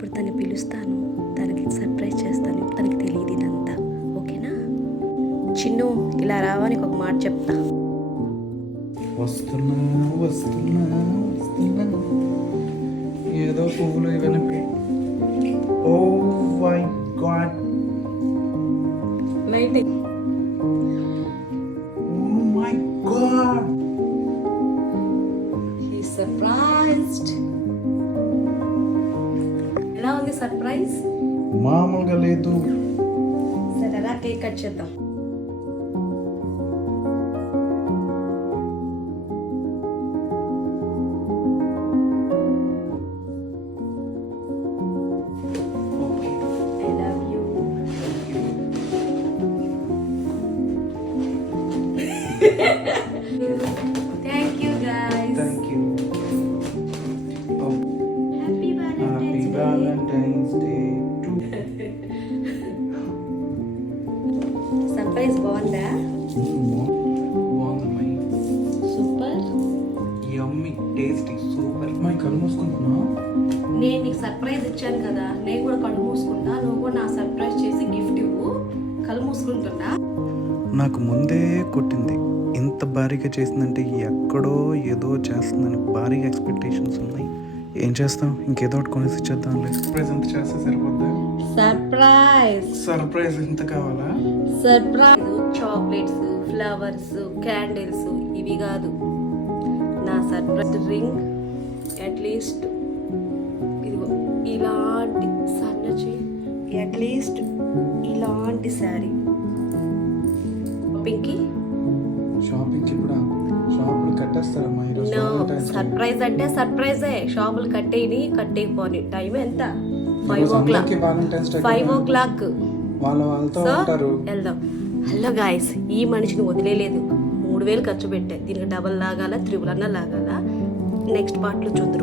ఇప్పుడు తను పిలుస్తాను, తనకి సర్ప్రైజ్ చేస్తాను. తనకి తెలియదు ఇదంతా, ఓకేనా? చిన్ను ఇలా రావా, నీకు ఒక మాట చెప్తా. వస్తున్నా వస్తున్నా వస్తున్నా ఏదో పువ్వులు ఇవన్నీ. Oh my God, waiting. Oh my God, he surprised. ఎలా ఉంది సర్ప్రైజ్? మామూలుగా లేదు. సరేరా, కేక్ కట్ చేద్దాం. Thank you guys. Thank you. Happy happy Valentine's Day. Valentine's day too. Surprise బాగుందా? బాగుందమ్మా, super. Yummy, tasty, super. My కళ్ళు మూసుకుంటున్నా. నేను నీకు సర్ప్రైజ్ ఇచ్చాను కదా, నేను కూడా కళ్ళు మూసుకుంటా, నువ్వు కూడా నా సర్ప్రైజ్ చేసి గిఫ్ట్ ఇవ్వు. కళ్ళు మూసుకుంటున్నా. నాకు ముందే కొట్టింది, ఇంత భారీగా చేసిందంటే ఎక్కడో ఏదో చేస్తుందని భారీగా ఎక్స్పెక్టేషన్స్ ఉన్నాయి. ఏం చేస్తాం, ఇంకేదో ఒకటి కొనేసి ఇచ్చేద్దాం. సర్ప్రైజ్ ఎంత చేస్తే సరిపోద్దా? సర్ప్రైజ్. సర్ప్రైజ్ ఎంత కావాలా? సర్ప్రైజ్ చాక్లెట్స్, ఫ్లవర్స్, క్యాండిల్స్ ఇవి కాదు. నా సర్ప్రైజ్ రింగ్, అట్లీస్ట్ ఇదిగో ఇలాంటి సన్నచి, అట్లీస్ట్ ఇలాంటి శారీ. పింకీ షాపింగ్కి ఇప్పుడు షాపులు కట్టేస్తారమ్మా ఈరోజు. నో, సర్ప్రైజ్ అంటే సర్ప్రైజే. షాపులు కట్టేయపోని. టైం ఎంత? 5 o'clock. 5 o'clock. వాళ్ళతో ఉంటారు. వెళ్దాం. హలో గాయస్, ఈ మనిషిని వదిలేదు. 3000 ఖర్చు పెట్టే, దీనికి డబల్ లాగాల, త్రిబుల్ అన్న లాగాల. నెక్స్ట్ పార్ట్లో చూద్దరు.